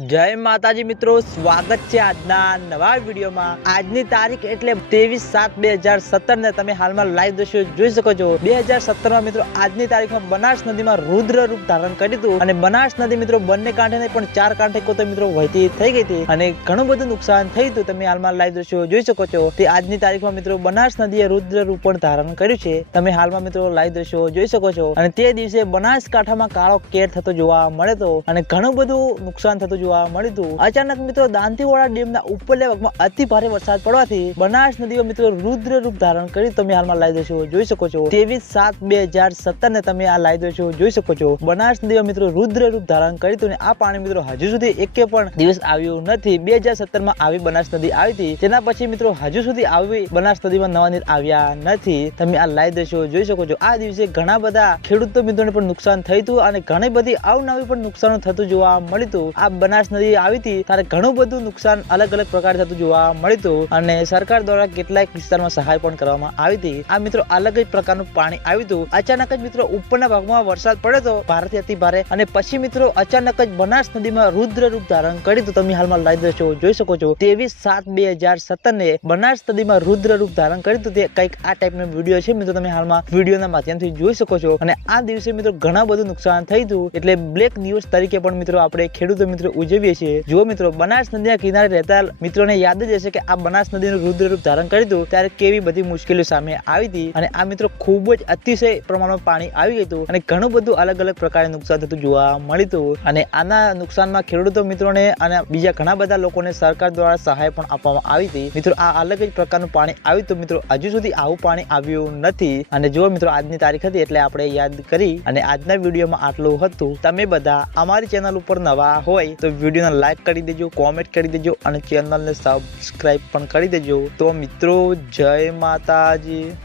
જય માતાજી મિત્રો, સ્વાગત છે આજના નવા વિડીયોમાં। આજની તારીખ એટલે 23/7/2017 ને તમે હાલમાં લાઈવ દ્રશ્યો જોઈ શકો છો। 2017 મિત્રો આજની તારીખમાં બનાસ નદીમાં રુદ્ર રૂપ ધારણ કર્યું હતું અને બનાસ નદી મિત્રો બંને કાંઠે નહીં પણ ચાર કાંઠે કોતો મિત્રો વહેતી થઈ ગઈ હતી અને ઘણું બધું નુકસાન થયું હતું। તમે હાલમાં લાઈવ દ્રશ્યો જોઈ શકો છો। તે આજની તારીખમાં મિત્રો બનાસ નદીએ રુદ્ર રૂપ પણ ધારણ કર્યું છે। તમે હાલમાં મિત્રો લાઈવ દ્રશ્યો જોઈ શકો છો અને તે દિવસે બનાસકાંઠામાં કાળો કેર થતો જોવા મળે તો અને ઘણું બધું નુકસાન થતું જોવા મળ્યું હતું। અચાનક મિત્રો દાંતીવાડા ડેમના ઉપરલા ભાગમાં અતિ ભારે વરસાદ પડવાથી બનાસ નદીમાં મિત્રો રુદ્ર રૂપ ધારણ કરી તમે હાલમાં લાઈવ દ્રશ્યો જોઈ શકો છો। 23/7/2017 ને તમે આ લાઈવ દ્રશ્યો જોઈ શકો છો। બનાસ નદીમાં મિત્રો રુદ્ર રૂપ ધારણ કર્યું હતું અને આ પાણી મિત્રો હજુ સુધી એકે પણ દિવસ આવ્યું નથી। 2017 માં આવી બનાસ નદી આવી હતી, તેના પછી મિત્રો હજુ સુધી આવી બનાસ નદીમાં નવા નીર આવ્યા નથી। તમે આ લાઈવ દ્રશ્યો જોઈ શકો છો। આ દિવસે ઘણા બધા ખેડૂતો મિત્રોને પણ નુકસાન થયું હતું અને ઘણી બધી અવનવી પણ નુકસાન થતું જોવા મળ્યું હતું। આ બનાસ નદી આવી હતી ત્યારે ઘણું બધું નુકસાન અલગ અલગ પ્રકારે થતું જોવા મળ્યું હતું અને સરકાર દ્વારા કેટલાક વિસ્તારમાં સહાય પણ કરવામાં આવી હતી। આ મિત્રો અલગ જ પ્રકારનું પાણી આવ્યું હતું। અચાનક જ મિત્રો ઉપરના ભાગમાં વરસાદ પડ્યો હતો ભારેથી અતિ ભારે અને પછી મિત્રો અચાનક જ બનાસ નદીમાં રુદ્ર રૂપ ધારણ કર્યું હતું। તમે હાલમાં લાઈવ દ્રશ્યો જોઈ શકો છો। 23/7/2017 ને બનાસ નદીમાં રુદ્ર રૂપ ધારણ કર્યું હતું। તે કંઈક આ ટાઈપનો વિડીયો છે મિત્રો, તમે હાલમાં વિડીયોના માધ્યમથી જોઈ શકો છો અને આ દિવસે મિત્રો ઘણા બધું નુકસાન થયું હતું એટલે બ્લેક ન્યૂઝ તરીકે પણ મિત્રો આપણે ખેડૂતો મિત્રો ઉજવીએ છીએ। જો મિત્રો બનાસ નદીના કિનારે રહેતા મિત્રોને યાદ જ હશે કે આ બનાસ નદીનું રુદ્ર રૂપ ધારણ કર્યું હતું ત્યારે કેવી બધી મુશ્કેલીઓ સામે આવી હતી અને આ મિત્રો ખૂબ જ અતિશય પ્રમાણમાં પાણી આવી ગયું હતું અને ઘણું બધું અલગ અલગ પ્રકારે નુકસાન થતું જોવા મળ્યું હતું અને આના નુકસાનમાં ખેડૂતો મિત્રોને અને બીજા ઘણા બધા લોકોને સરકાર દ્વારા સહાય પણ આપવામાં આવી હતી। મિત્રો આ અલગ જ પ્રકારનું પાણી આવ્યું હતું મિત્રો, હજુ સુધી આવું પાણી આવ્યું નથી અને જો મિત્રો આજની તારીખ હતી એટલે આપણે યાદ કરી અને આજના વિડીયોમાં આટલું હતું। તમે બધા અમારી ચેનલ ઉપર નવા હોય તો વિડીયોને લાઈક કરી દેજો, કોમેન્ટ કરી દેજો અને ચેનલને સબસ્ક્રાઇબ પણ કરી દેજો। તો મિત્રો જય માતાજી।